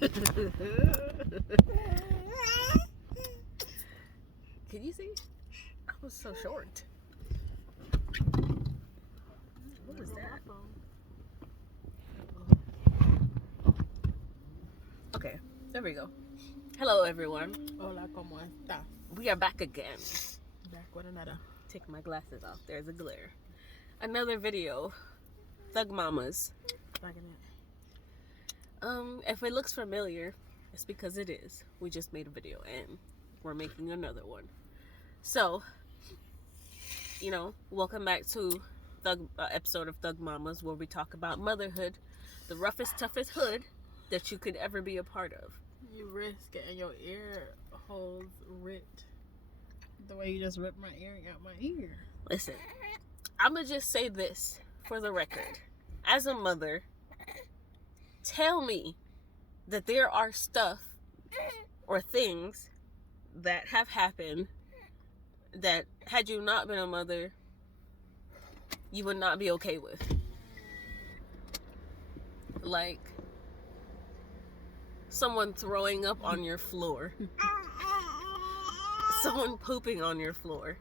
Can you see? I was so short. What was that? Okay, there we go. Hello, everyone. Hola, ¿cómo estás? We are back again. Back with another. Take my glasses off. There's a glare. Another video. Thug Mamas. If it looks familiar, it's because it is. We just made a video and we're making another one. So, welcome back to episode of Thug Mamas, where we talk about motherhood, the roughest, toughest hood that you could ever be a part of. You risk getting your ear holes ripped the way you just ripped my earring out my ear. Listen, I'm going to just say this for the record. As a mother, tell me that there are stuff or things that have happened that, had you not been a mother, you would not be okay with. Like someone throwing up on your floor. Someone pooping on your floor.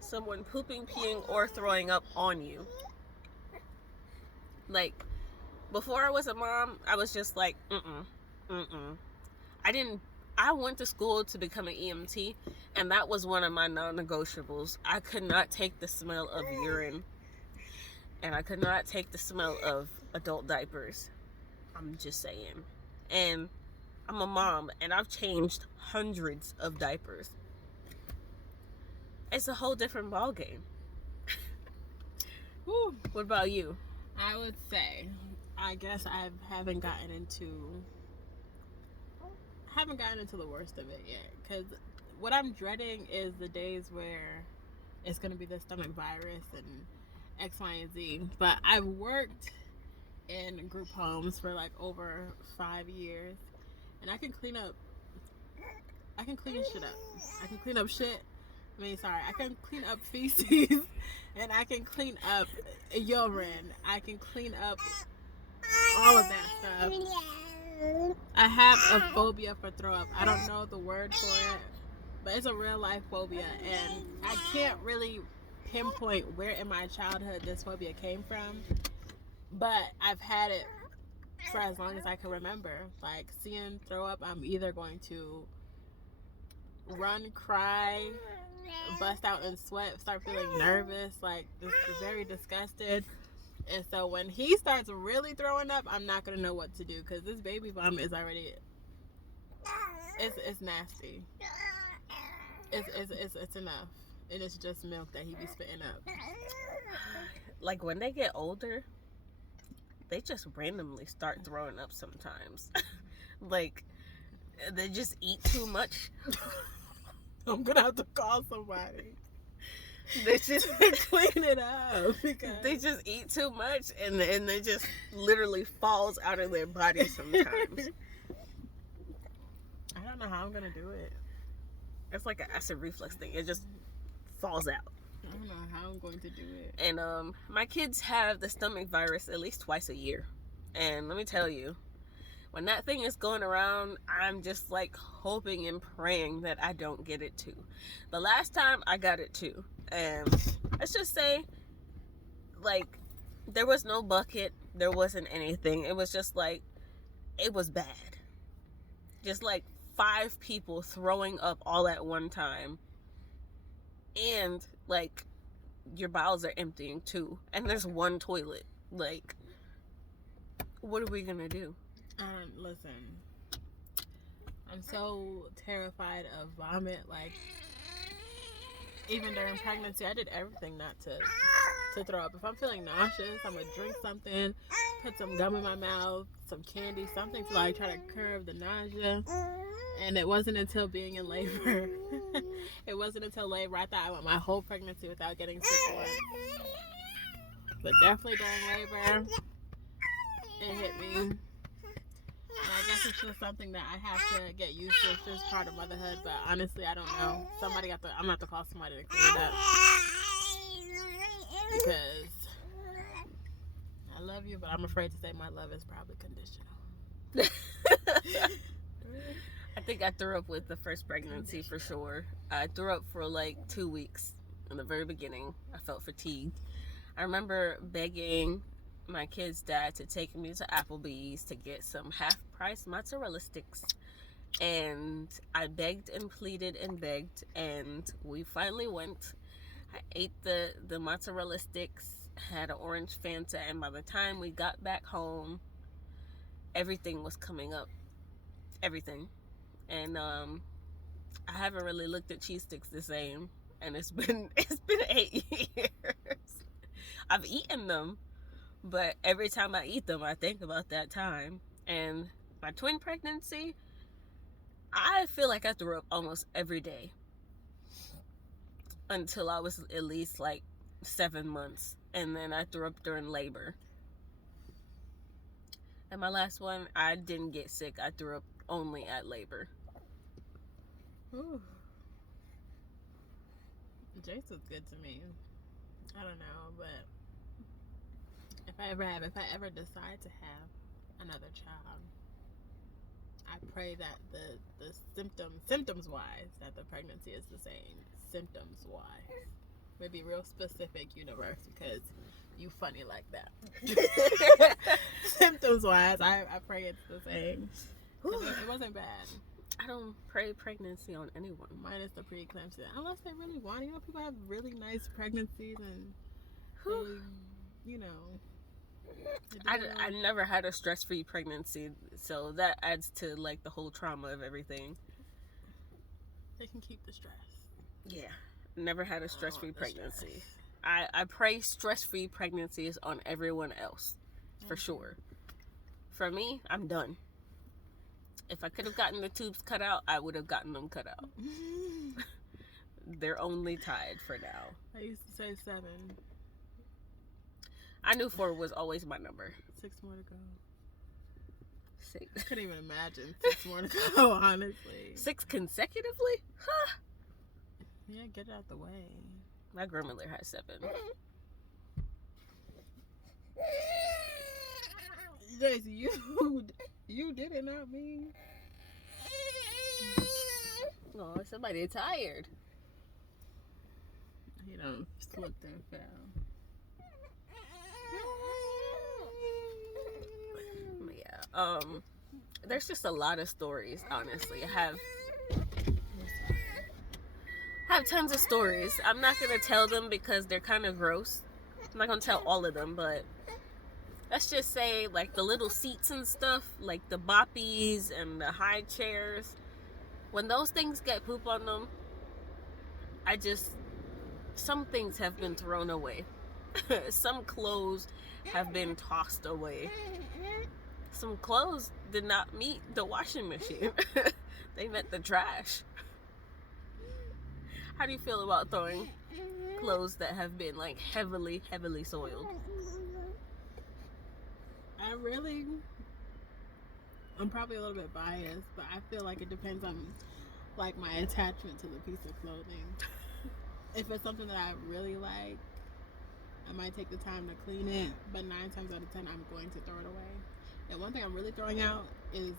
Someone pooping, peeing, or throwing up on you. Like, before I was a mom, I was just like, I went to school to become an EMT, and that was one of my non-negotiables. I could not take the smell of urine, and I could not take the smell of adult diapers. I'm just saying. And I'm a mom, and I've changed hundreds of diapers. It's a whole different ballgame. What about you? I would say, I guess I haven't gotten into the worst of it yet. Because what I'm dreading is the days where it's going to be the stomach virus and X, Y, and Z. But I've worked in group homes for like over 5 years, and I can clean shit up. I can clean up feces, and I can clean up urine. I can clean up all of that stuff. I have a phobia for throw up. I don't know the word for it, but it's a real life phobia, and I can't really pinpoint where in my childhood this phobia came from, but I've had it for as long as I can remember. Like, seeing throw up, I'm either going to run, cry, bust out in sweat, start feeling nervous, like very disgusted. And so when he starts really throwing up, I'm not gonna know what to do, because this baby vomit is already it's nasty. It's enough. And it's just milk that he be spitting up. Like, when they get older, they just randomly start throwing up sometimes. Like, they just eat too much. I'm gonna have to call somebody. They just clean it up, because they just eat too much, and they just literally falls out of their body sometimes. I don't know how I'm gonna do it. It's like an acid reflux thing. It just falls out. I don't know how I'm going to do it. And my kids have the stomach virus at least twice a year. And let me tell you, when that thing is going around, I'm just like hoping and praying that I don't get it too. The last time I got it too. And let's just say, like, there was no bucket. There wasn't anything. It was just like, it was bad. Just like 5 people throwing up all at one time. And, like, your bowels are emptying too. And there's one toilet. Like, what are we gonna do? Listen, I'm so terrified of vomit. Like, even during pregnancy, I did everything not to throw up. If I'm feeling nauseous, I'm gonna drink something, put some gum in my mouth, some candy, something to like try to curb the nausea. And it wasn't until being in labor, I thought I went my whole pregnancy without getting sick once. But definitely during labor, it hit me. And I guess it's just something that I have to get used to. It's just part of motherhood. But honestly, I don't know. I'm gonna have to call somebody to clean it up. Because I love you, but I'm afraid to say my love is probably conditional. I think I threw up with the first pregnancy for sure. I threw up for like 2 weeks in the very beginning. I felt fatigued. I remember begging my kid's dad to take me to Applebee's to get some half-price mozzarella sticks. And I begged and pleaded and begged, and we finally went. I ate the mozzarella sticks, had an orange Fanta, and by the time we got back home, everything was coming up. Everything. And I haven't really looked at cheese sticks the same, and it's been 8 years. I've eaten them, but every time I eat them, I think about that time. And my twin pregnancy, I feel like I threw up almost every day until I was at least like 7 months, and then I threw up during labor. And my last one, I didn't get sick. I threw up only at labor. Ooh. Jace was good to me. I don't know, but if I ever decide to have another child, I pray that the symptoms wise, that the pregnancy is the same. Symptoms wise. Maybe real specific, universe, because you funny like that. Symptoms wise, I pray it's the same. It wasn't bad. I don't pray pregnancy on anyone. Minus the preeclampsia. Unless they really want it. You know, people have really nice pregnancies and they, you know. I never had a stress-free pregnancy, so that adds to like the whole trauma of everything. They can keep the stress. Yeah. Never had a stress-free pregnancy. I pray stress-free pregnancies on everyone else, for sure. For me, I'm done. If I could have gotten the tubes cut out, I would have gotten them cut out. They're only tied for now. I used to say 7. I knew 4 was always my number. 6 more to go. 6. I couldn't even imagine 6 more to go, honestly. 6 consecutively? Huh. Yeah, get it out the way. My grandmother had 7. Jace, you did it, not me. Oh, somebody tired. He done slipped and fell. Yeah. There's just a lot of stories, honestly. I have tons of stories. I'm not gonna tell them because they're kind of gross. I'm not gonna tell all of them, but let's just say like the little seats and stuff, like the boppies and the high chairs, when those things get poop on them, some things have been thrown away. Some clothes have been tossed away. Some clothes did not meet the washing machine. They met the trash. How do you feel about throwing clothes that have been like heavily soiled? I'm probably a little bit biased, but I feel like it depends on like my attachment to the piece of clothing. If it's something that I really like, I might take the time to clean it, but 9 times out of 10 I'm going to throw it away. And one thing I'm really throwing out is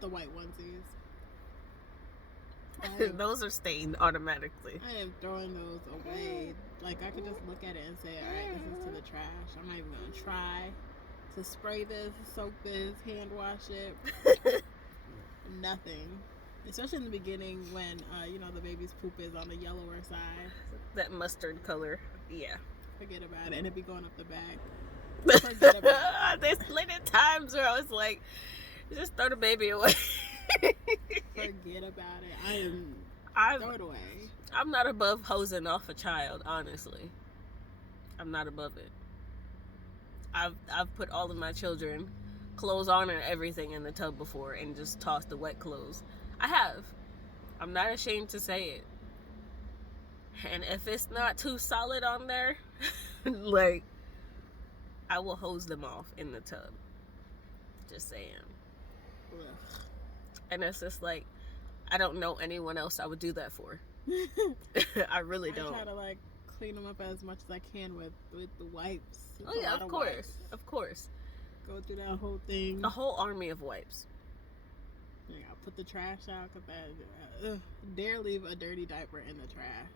the white onesies. Those are stained automatically. I am throwing those away. Like, I could just look at it and say, alright, this is to the trash. I'm not even going to try to spray this, soak this, hand wash it. Nothing. Especially in the beginning when, the baby's poop is on the yellower side. That mustard color. Yeah. Forget about it. And it be going up the back. Forget about it. There's plenty of times where I was like, just throw the baby away. Forget about it. Throw it away. I'm not above hosing off a child, honestly. I'm not above it. I've put all of my children clothes on and everything in the tub before and just tossed the wet clothes. I have. I'm not ashamed to say it. And if it's not too solid on there, like, I will hose them off in the tub. Just saying. Ugh. And it's just like, I don't know anyone else I would do that for. I really don't. I try to clean them up as much as I can with the wipes. Oh yeah, of course. Go through that whole thing. A whole army of wipes. Yeah, put the trash out. Cause dare leave a dirty diaper in the trash.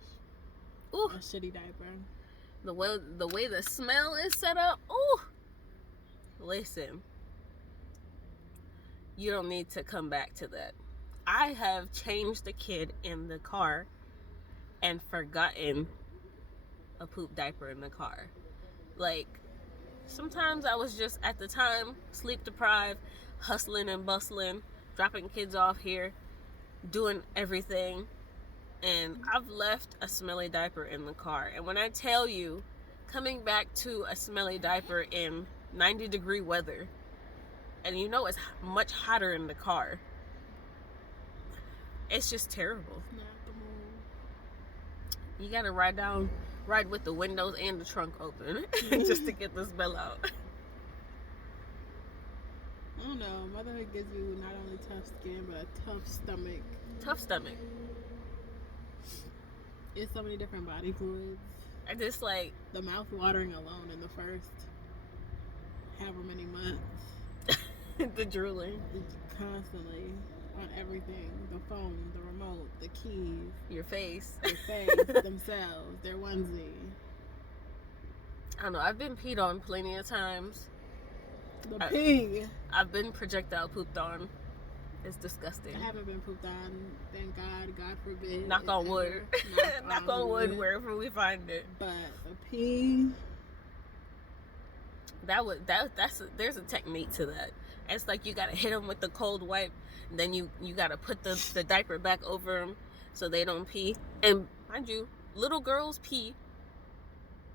Ooh. A shitty diaper. The way the smell is set up. Ooh. Listen. You don't need to come back to that. I have changed the kid in the car and forgotten a poop diaper in the car. Like, sometimes I was just, at the time, sleep deprived, hustling and bustling, dropping kids off here, doing everything, and I've left a smelly diaper in the car. And when I tell you, coming back to a smelly diaper in 90-degree weather, and you know it's much hotter in the car, it's just terrible. You gotta ride with the windows and the trunk open just to get the smell out. I don't know. Motherhood gives you not only tough skin, but a tough stomach. Tough stomach. It's so many different body fluids. I just like the mouth watering alone in the first however many months. The drooling. Constantly on everything. The phone, the remote, the keys. Your face. Themselves, their onesie. I don't know. I've been peed on plenty of times. The pee. I've been projectile pooped on. It's disgusting. I haven't been pooped on. Thank God. God forbid. Knock on wood. Knock on wood wherever we find it. But the pee. There's a technique to that. It's like you gotta hit them with the cold wipe, and then you gotta put the diaper back over them so they don't pee. And mind you, little girls pee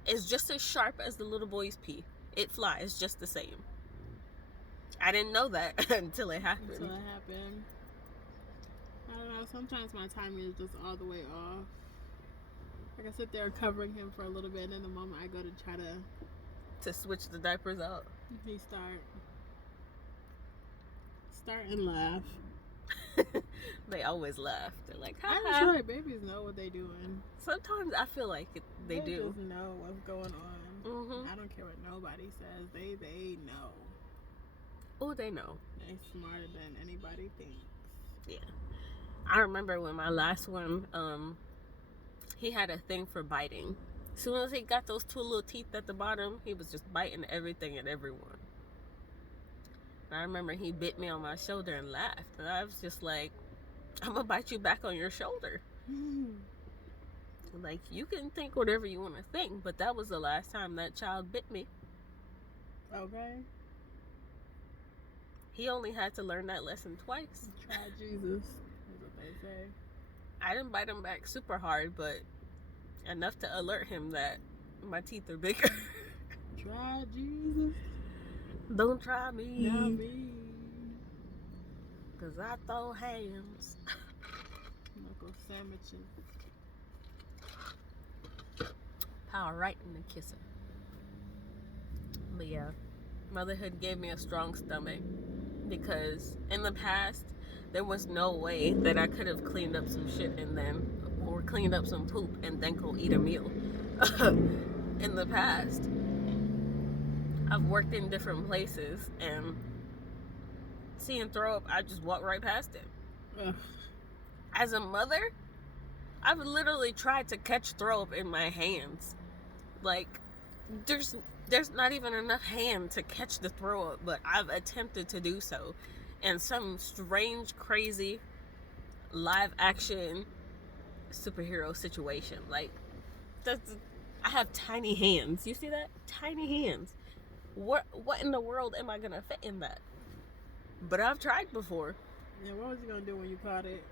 is just as sharp as the little boys pee. It flies just the same. I didn't know that until it happened. I don't know. Sometimes my timing is just all the way off. Like I sit there covering him for a little bit, and then the moment I go to try to switch the diapers out, he start and laugh. They always laugh. They're like, ha I'm sure babies know what they're doing. Sometimes I feel like they do. They just know what's going on. Mm-hmm. I don't care what nobody says. They know. Oh, they know. They're smarter than anybody thinks. Yeah. I remember when my last one, he had a thing for biting. As soon as he got those two little teeth at the bottom, he was just biting everything and everyone. And I remember he bit me on my shoulder and laughed. And I was just like, I'm going to bite you back on your shoulder. Like, you can think whatever you want to think, but that was the last time that child bit me. Okay. He only had to learn that lesson twice. Try Jesus, is what they say. I didn't bite him back super hard, but enough to alert him that my teeth are bigger. Try Jesus. Don't try me. Not me. Cause I throw hands. Knuckle sandwiches. Power right in the kisser. But yeah, motherhood gave me a strong stomach because in the past there was no way that I could have cleaned up some shit or cleaned up some poop and then go eat a meal. In the past, I've worked in different places and seeing throw up, I just walk right past it. Ugh. As a mother, I've literally tried to catch throw up in my hands. Like, there's not even enough hand to catch the throw up, but I've attempted to do so in some strange, crazy, live action superhero situation. Like, I have tiny hands. You see that? Tiny hands. What in the world am I gonna fit in that? But I've tried before. Yeah, what was you gonna do when you caught it?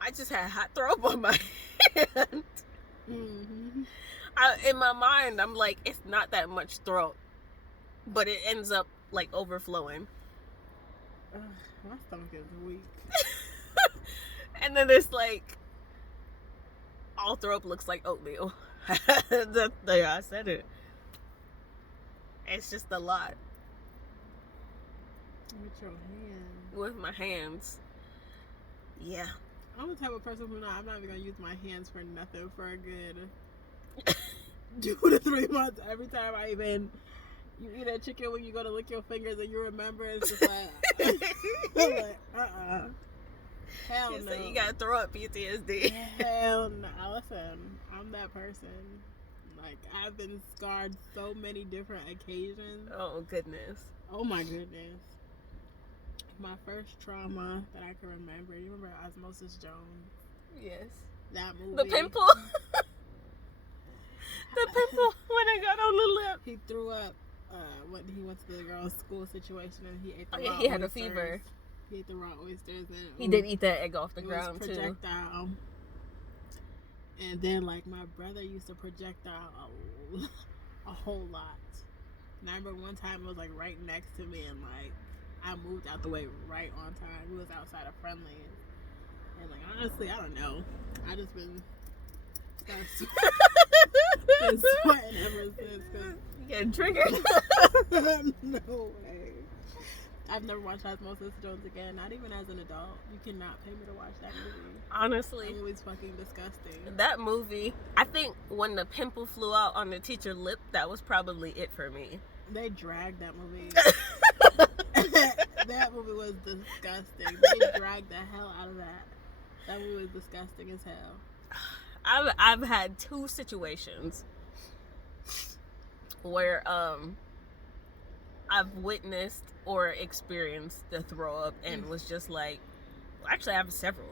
I just had hot throw up on my hand. Mm-hmm. In my mind, I'm like, it's not that much throat, but it ends up like overflowing. My stomach is weak. And then it's like, all throw up looks like oatmeal. I said it. It's just a lot. With your hands. With my hands. Yeah. I'm the type of person who I'm not even gonna use my hands for nothing for a good 2 to 3 months. Every time I even You eat a chicken when you go to lick your fingers and you remember it's just like, like hell no. So you gotta throw up PTSD. Hell no. Listen, I'm that person. Like, I've been scarred so many different occasions. Oh, goodness. Oh, my goodness. My first trauma that I can remember, you remember Osmosis Jones? Yes. That movie. The pimple. The pimple when I got on the lip. He threw up when he went to the girl's school situation and he ate the raw he had oysters. a fever. He ate the raw oysters. And He did eat that egg off the it ground, was projectile. And then, like, my brother used to projectile a whole lot. And I remember one time it was, like, right next to me, and, like, I moved out the way right on time. We was outside of Friendly. And, like, honestly, I don't know. I just been sweating ever since. Cause You getting triggered? no way. I've never watched Osmosis Jones again, not even as an adult. You cannot pay me to watch that movie. Honestly. That movie's fucking disgusting. That movie, I think when the pimple flew out on the teacher's lip, that was probably it for me. They dragged that movie. That movie was disgusting. They dragged the hell out of that. That movie was disgusting as hell. I've had two situations where I've witnessed or experienced the throw up and was just like, actually I have several.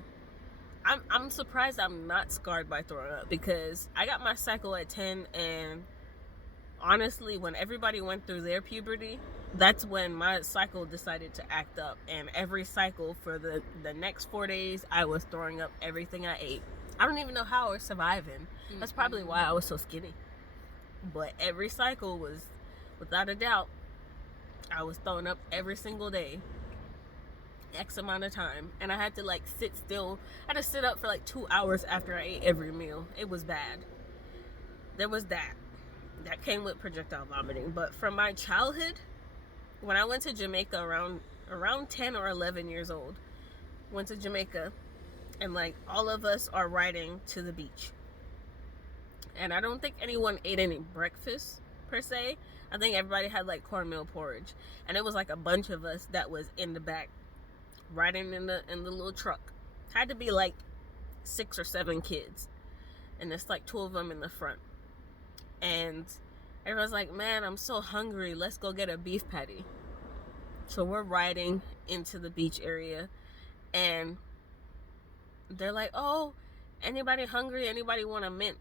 I'm surprised I'm not scarred by throwing up because I got my cycle at 10, and honestly when everybody went through their puberty, that's when my cycle decided to act up, and every cycle for the next 4 days I was throwing up everything I ate. I don't even know how I was surviving. That's probably why I was so skinny. But every cycle was, without a doubt, I was throwing up every single day, X amount of time, and I had to like sit still. I had to sit up for like 2 hours after I ate every meal. It was bad. There was that came with projectile vomiting. But from my childhood, when I went to Jamaica around 10 or 11 years old, went to Jamaica, and like all of us are riding to the beach, and I don't think anyone ate any breakfast per se. I think everybody had like cornmeal porridge, and it was like a bunch of us that was in the back riding in the little truck. Had to be like 6 or 7 kids, and it's like 2 of them in the front, and everyone's like, man, I'm so hungry, let's go get a beef patty. So we're riding into the beach area, and they're like, oh, anybody hungry, anybody want a mint?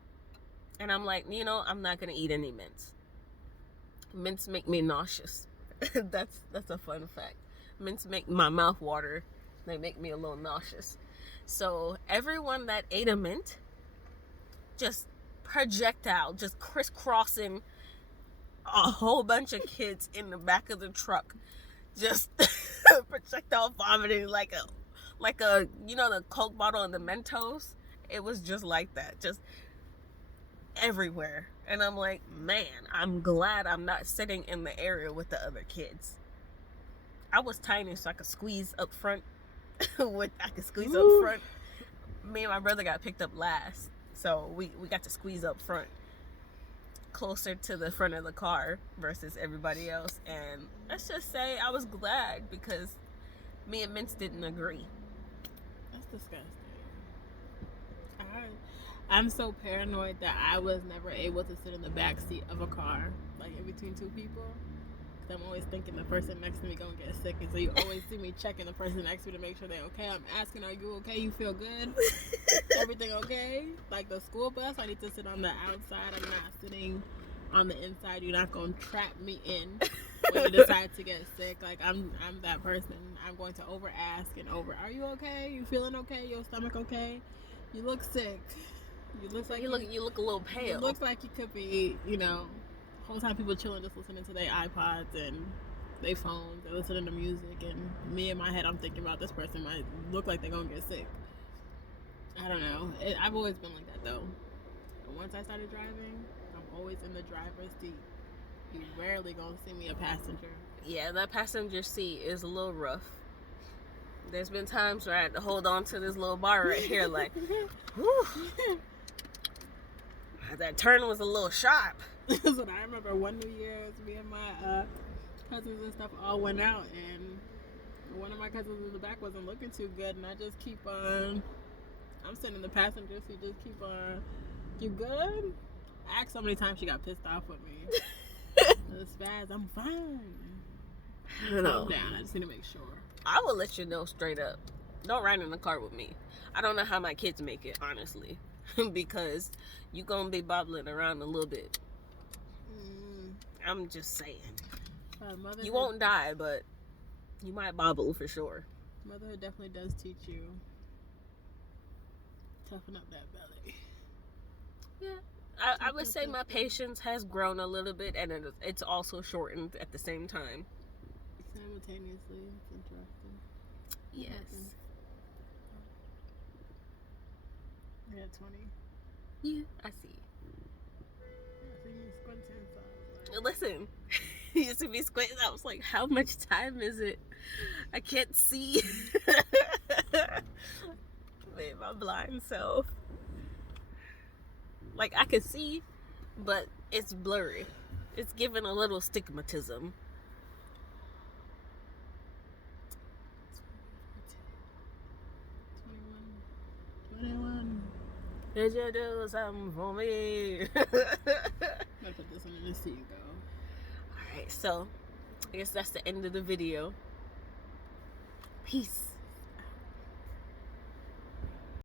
And I'm like, I'm not gonna eat any mints. Mints make me nauseous. That's a fun fact. Mints make my mouth water. They make me a little nauseous. So everyone that ate a mint, just projectile, just crisscrossing a whole bunch of kids in the back of the truck, just projectile vomiting like a the Coke bottle and the Mentos. It was just like that, just everywhere. And I'm like, man, I'm glad I'm not sitting in the area with the other kids. I was tiny, so I could squeeze up front. Up front. Me and my brother got picked up last, so we got to squeeze up front, closer to the front of the car versus everybody else. And let's just say I was glad, because me and Mints didn't agree. That's disgusting. I'm so paranoid that I was never able to sit in the back seat of a car, like in between 2 people. Because I'm always thinking the person next to me gonna get sick, and so you always see me checking the person next to me to make sure they're okay. I'm asking, are you okay? You feel good? Everything okay? Like the school bus, I need to sit on the outside. I'm not sitting on the inside. You're not gonna trap me in when you decide to get sick. Like I'm that person. I'm going to over ask and over. Are you okay? You feeling okay? Your stomach okay? You look sick. You look like you look a little pale. You look like you could be, whole time people chilling, just listening to their iPods and their phones and listening to music. And me in my head, I'm thinking about this person might look like they're gonna get sick. I don't know. I've always been like that though. But once I started driving, I'm always in the driver's seat. You rarely gonna see me a passenger. Yeah, that passenger seat is a little rough. There's been times where I had to hold on to this little bar right here, like, whew. That turn was a little sharp. So I remember one New Year's, me and my cousins and stuff all went out, and one of my cousins in the back wasn't looking too good, and I just keep on. I'm sitting in the passenger seat, just keep on. You good? I asked so many times she got pissed off with me. It's fast. I'm fine. Calm down. I just need to make sure. I will let you know straight up. Don't ride in the car with me. I don't know how my kids make it, honestly, because you gonna be bobbling around a little bit. I'm just saying. You won't die, but you might bobble for sure. Motherhood definitely does teach you. Toughen up that belly. Yeah. I would say my patience has grown a little bit, and it's also shortened at the same time. Simultaneously. It's interesting. Yes. Yeah, 20. Yeah, I see. I see you squinting, so I was like... Listen, you used to be squinting. I was like, how much time is it? I can't see. Man, my blind self. Like, I can see, but it's blurry. It's giving a little stigmatism. 21. Did you do something for me? I'm gonna put this one in just so you go. Alright, so I guess that's the end of the video. Peace.